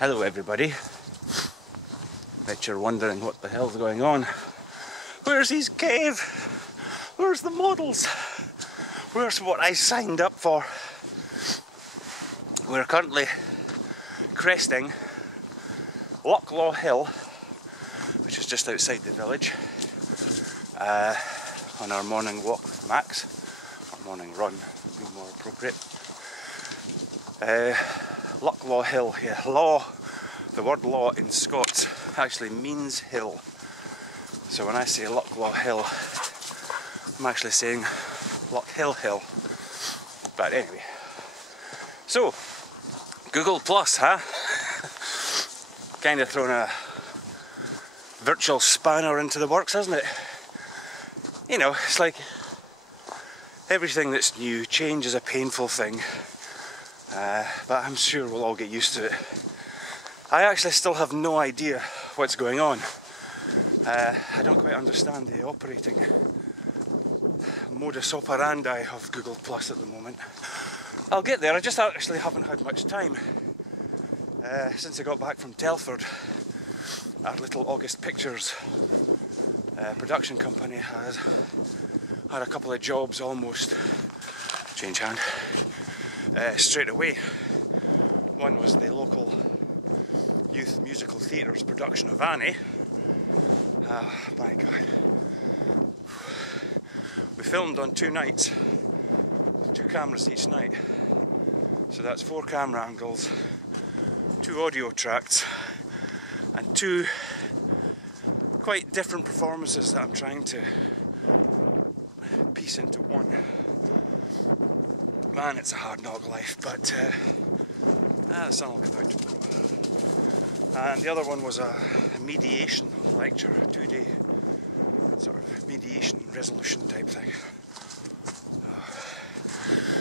Hello everybody. Bet you're wondering what the hell's going on. Where's his cave? Where's the models? Where's what I signed up for? We're currently cresting Locklaw Hill, which is just outside the village, on our morning walk with Max. Our morning run would be more appropriate. Locklaw Hill, yeah, law. The word law in Scots actually means hill. So when I say Locklaw Hill, I'm actually saying Lockhill Hill. But anyway, so Google Plus, huh? Kind of thrown a virtual spanner into the works, hasn't it? You know, it's like everything that's new, change is a painful thing. But I'm sure we'll all get used to it. I actually still have no idea what's going on. I don't quite understand the operating modus operandi of Google Plus at the moment. I'll get there, I just actually haven't had much time. Since I got back from Telford, our little August Pictures production company has had a couple of jobs almost change hand straight away. One was the local youth musical theatre's production of Annie. My God. We filmed on 2 nights, 2 cameras each night. So that's 4 camera angles, 2 audio tracks, and 2 quite different performances that I'm trying to piece into one. Man, it's a hard knock life, but the sun will come out tomorrow. And the other one was a mediation lecture, a 2-day sort of mediation resolution type thing.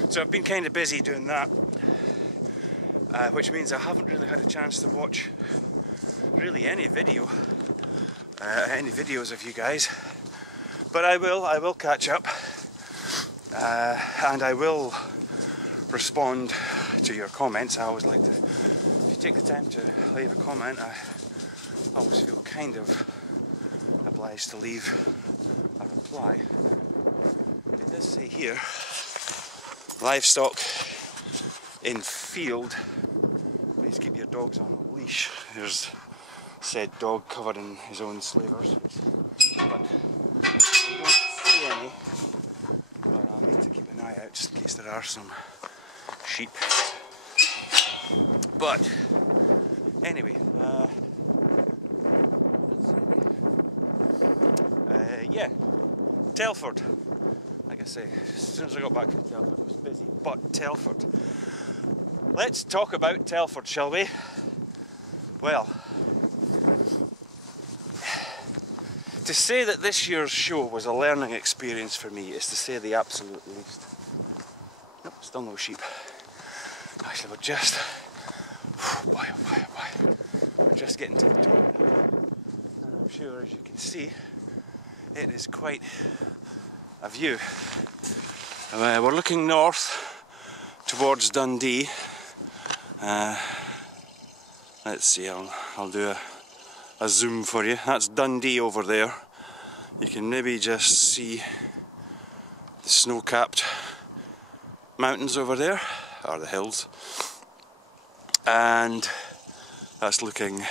So I've been kind of busy doing that, which means I haven't really had a chance to watch really any videos of you guys. But I will catch up, and I will respond to your comments. I always like to, if you take the time to leave a comment, I always feel kind of obliged to leave a reply. It does say here, livestock in field, please keep your dogs on a leash. There's said dog covered in his own slavers, but I don't see any, but I'll need to keep an eye out just in case there are some sheep. But anyway, yeah, Telford. Like I say, as soon as I got back from Telford I was busy, but Telford. Let's talk about Telford, shall we? Well, to say that this year's show was a learning experience for me is to say the absolute least. Nope, still no sheep. Actually, we're just, boy, oh boy, oh boy, we're just getting to the top. And I'm sure, as you can see, it is quite a view. We're looking north towards Dundee. Let's see, I'll do a zoom for you. That's Dundee over there. You can maybe just see the snow-capped mountains over there, or the hills. And that's looking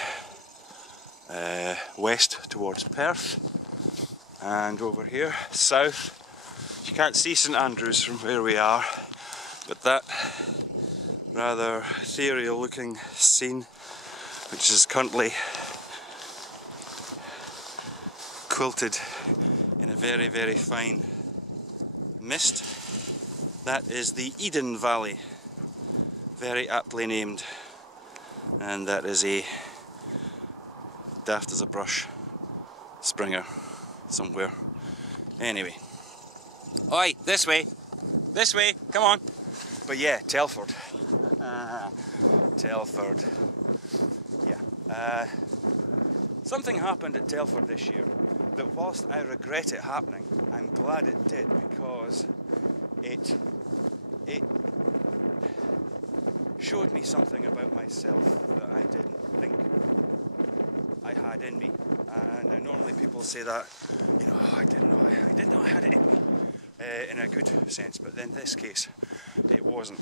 west towards Perth. And over here, south, you can't see St Andrews from where we are, but that rather ethereal looking scene, which is currently quilted in a very, very fine mist, that is the Eden Valley, very aptly named, and that is a daft as a brush Springer somewhere. Anyway, oi, this way, come on. But yeah, Telford. Telford. Yeah. Something happened at Telford this year that, whilst I regret it happening, I'm glad it did, because it showed me something about myself that I didn't think I had in me. And normally people say that, you know, I didn't know I had it in me, in a good sense, but in this case, it wasn't.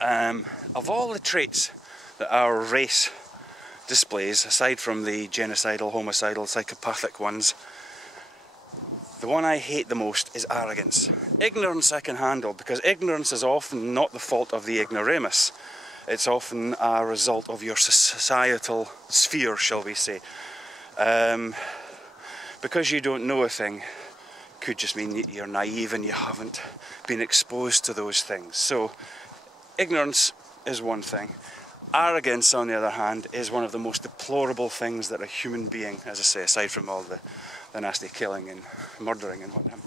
Of all the traits that our race displays, aside from the genocidal, homicidal, psychopathic ones, the one I hate the most is arrogance. Ignorance I can handle, because ignorance is often not the fault of the ignoramus. It's often a result of your societal sphere, shall we say. Because you don't know a thing could just mean that you're naive and you haven't been exposed to those things. So ignorance is one thing. Arrogance, on the other hand, is one of the most deplorable things that a human being, as I say, aside from all the nasty killing and murdering and whatnot.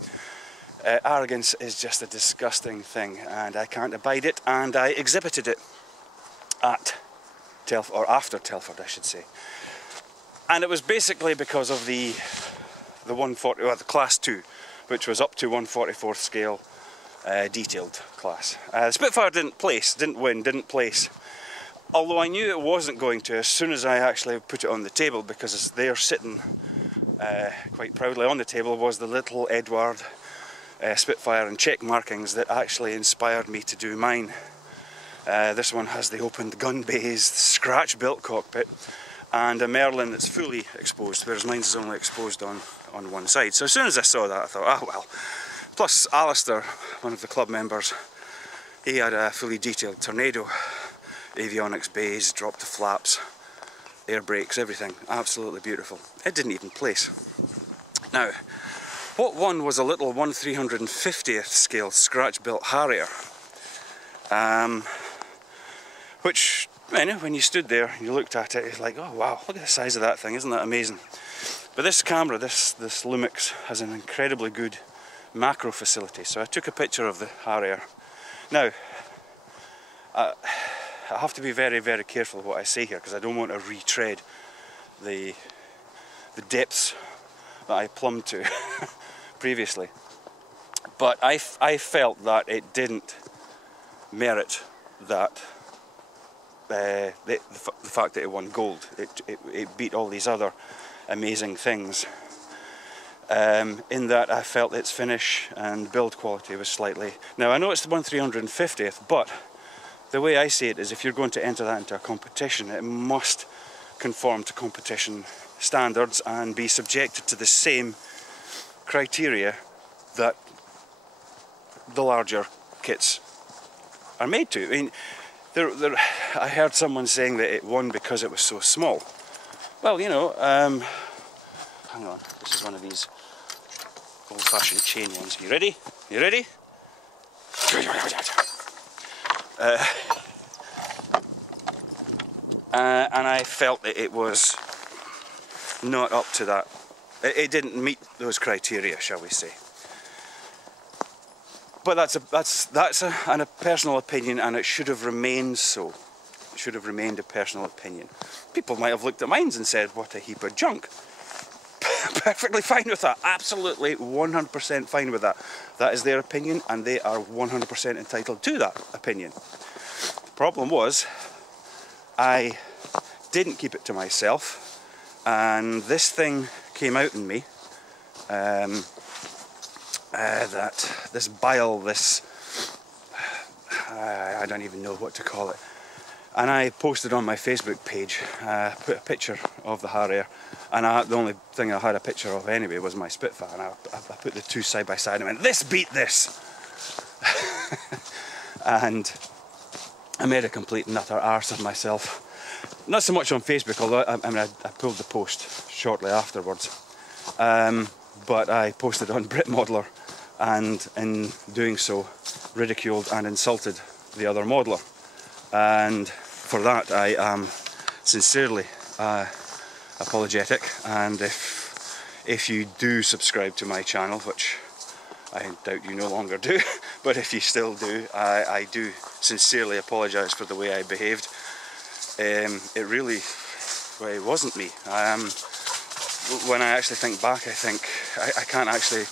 Arrogance is just a disgusting thing, and I can't abide it, and I exhibited it at Telford, or after Telford, I should say. And it was basically because of the 140, well, the class 2, which was up to 144th scale, detailed class. Spitfire didn't place. Although I knew it wasn't going to as soon as I actually put it on the table, because they're sitting quite proudly on the table was the little Edward Spitfire and check markings that actually inspired me to do mine. This one has the opened gun bays, scratch-built cockpit, and a Merlin that's fully exposed, whereas mine's is only exposed on one side. So as soon as I saw that, I thought, ah well. Plus Alistair, one of the club members, he had a fully detailed Tornado, avionics bays, dropped the flaps, air brakes, everything. Absolutely beautiful. It didn't even place. Now, what won was a little 1/350th scale scratch-built Harrier. Which, you know, when you stood there and you looked at it, it's like, oh wow, look at the size of that thing, isn't that amazing? But this camera, this Lumix, has an incredibly good macro facility, so I took a picture of the Harrier. Now, I have to be very, very careful of what I say here, because I don't want to retread the depths that I plumbed to previously. But I felt that it didn't merit that the fact that it won gold. It beat all these other amazing things. In that I felt its finish and build quality was slightly... Now I know it's the 1/350th, but the way I see it is if you're going to enter that into a competition, it must conform to competition standards and be subjected to the same criteria that the larger kits are made to. I mean, I heard someone saying that it won because it was so small. Well, you know, hang on, this is one of these old-fashioned chain ones. You ready? You ready? And I felt that it was not up to that. It didn't meet those criteria, shall we say. But that's a personal opinion, and it should have remained so. It should have remained a personal opinion. People might have looked at mine and said, what a heap of junk. Perfectly fine with that. Absolutely 100% fine with that. That is their opinion, and they are 100% entitled to that opinion. The problem was, I didn't keep it to myself, and this thing came out in me. That this bile, I don't even know what to call it. And I posted on my Facebook page, put a picture of the Harrier, and the only thing I had a picture of anyway was my Spitfire, and I put the two side by side and went, this beat this! And I made a complete and utter arse of myself. Not so much on Facebook, although I pulled the post shortly afterwards. But I posted on Brit Modeler, and in doing so ridiculed and insulted the other modeler, and for that I am sincerely apologetic. And if you do subscribe to my channel, which I doubt you no longer do, but if you still do, I do sincerely apologise for the way I behaved. It really wasn't me. When I actually think back, I think I can't actually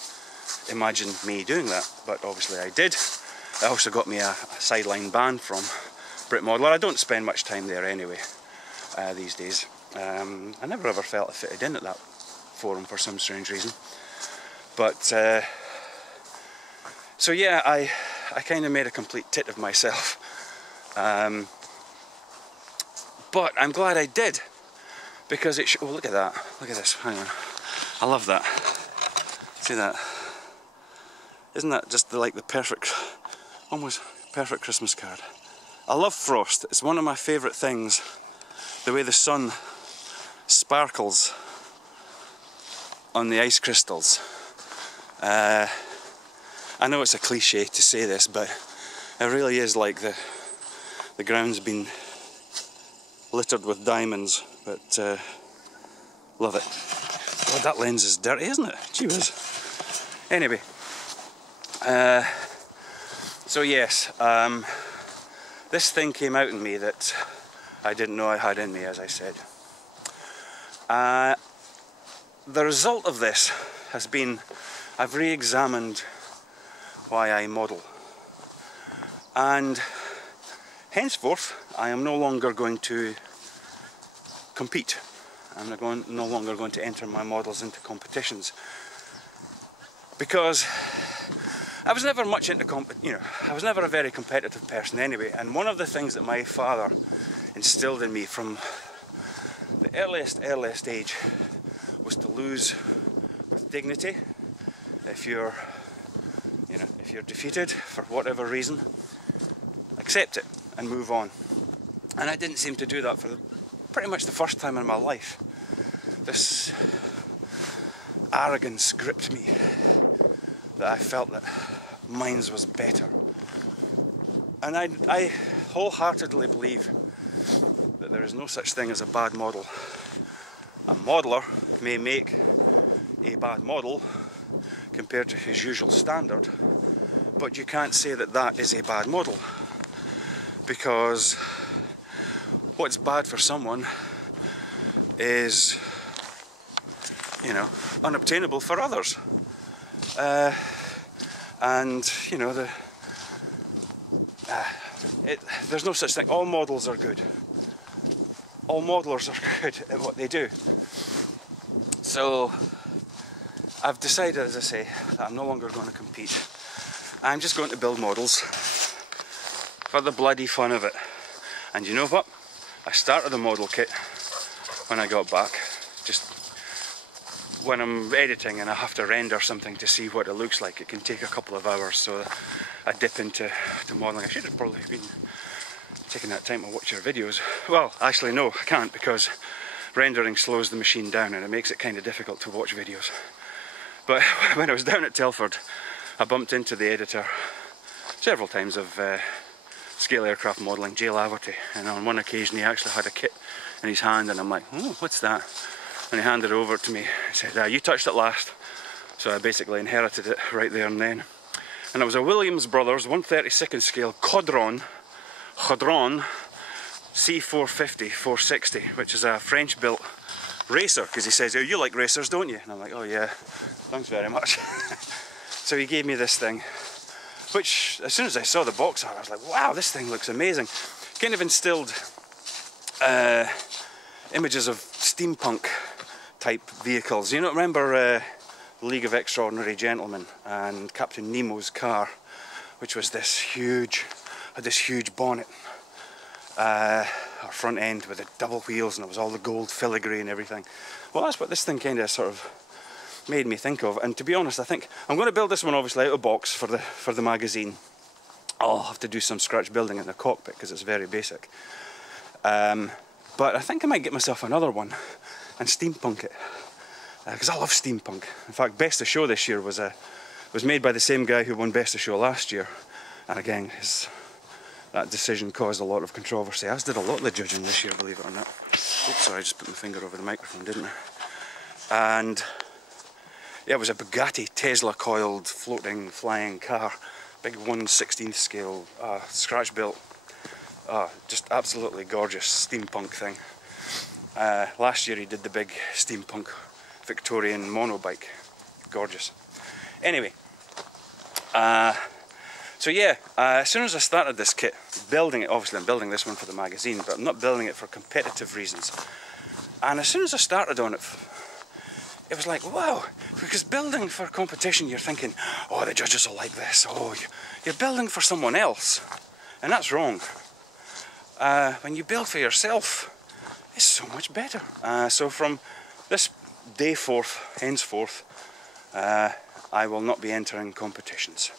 imagine me doing that, but obviously I did. It also got me a sideline ban from corporate modeler. I don't spend much time there anyway these days. I never ever felt I fitted in at that forum for some strange reason. But so yeah, I kind of made a complete tit of myself. But I'm glad I did, because it oh, look at that, look at this, hang on, I love that, see that, isn't that just like the perfect, almost perfect Christmas card. I love frost, it's one of my favourite things, the way the sun sparkles on the ice crystals. I know it's a cliche to say this, but it really is like the ground's been littered with diamonds, but love it. Oh, that lens is dirty, isn't it? Gee whiz. Anyway, so yes, this thing came out in me that I didn't know I had in me, as I said. The result of this has been I've re-examined why I model, and henceforth I am no longer going to compete. I'm no longer going to enter my models into competitions, because I was never much into I was never a very competitive person anyway, and one of the things that my father instilled in me from the earliest age was to lose with dignity. If you're defeated for whatever reason, accept it and move on. And I didn't seem to do that for pretty much the first time in my life. This arrogance gripped me, that I felt that mine was better. And I wholeheartedly believe that there is no such thing as a bad model. A modeler may make a bad model compared to his usual standard, but you can't say that that is a bad model, because what's bad for someone is, unobtainable for others. And there's no such thing. All models are good. All modelers are good at what they do. So I've decided, as I say, that I'm no longer going to compete. I'm just going to build models for the bloody fun of it. And you know what? I started the model kit when I got back, just when I'm editing and I have to render something to see what it looks like. It can take a couple of hours, so I dip into modelling. I should have probably been taking that time to watch your videos. Well, actually no, I can't, because rendering slows the machine down and it makes it kind of difficult to watch videos. But when I was down at Telford, I bumped into the editor several times of scale aircraft modelling, Jay Laverty, and on one occasion he actually had a kit in his hand, and I'm like, oh, what's that? And he handed it over to me and said, you touched it last. So I basically inherited it right there and then. And it was a Williams Brothers 1/32 scale Caudron C450 460, which is a French built racer, because he says, oh, you like racers, don't you? And I'm like, oh yeah, thanks very much. So he gave me this thing, which as soon as I saw the box art I was like, wow, this thing looks amazing. Kind of instilled images of steampunk type vehicles. You know, remember League of Extraordinary Gentlemen and Captain Nemo's car, which was this huge, had this huge bonnet, our front end with the double wheels, and it was all the gold filigree and everything. Well, that's what this thing kind of sort of made me think of. And to be honest, I think I'm going to build this one obviously out of box for the magazine. I'll have to do some scratch building in the cockpit because it's very basic. But I think I might get myself another one and steampunk it, because I love steampunk. In fact, Best of Show this year was made by the same guy who won Best of Show last year, and again that decision caused a lot of controversy, as did a lot of the judging this year, believe it or not. Oops, sorry, I just put my finger over the microphone, didn't I? And yeah, it was a Bugatti Tesla coiled floating flying car, big 1/16 scale scratch built, just absolutely gorgeous steampunk thing. Last year he did the big steampunk Victorian monobike, gorgeous. Anyway, So yeah, as soon as I started this kit, building it, obviously I'm building this one for the magazine, but I'm not building it for competitive reasons. And as soon as I started on it, it was like, wow, because building for competition, you're thinking, oh, the judges will like this, oh, you're building for someone else, and that's wrong. When you build for yourself, it's so much better. So from this day forth, henceforth, I will not be entering competitions,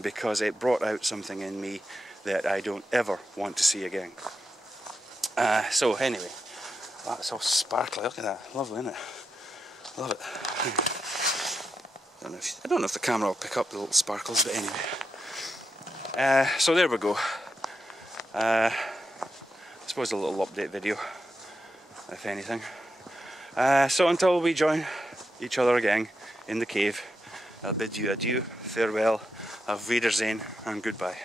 because it brought out something in me that I don't ever want to see again. So anyway, that's all sparkly, look at that, lovely, isn't it? Love it. I don't know if the camera will pick up the little sparkles, but anyway. So there we go. I suppose a little update video, if anything. So until we join each other again in the cave, I'll bid you adieu, farewell, auf Wiedersehen, and goodbye.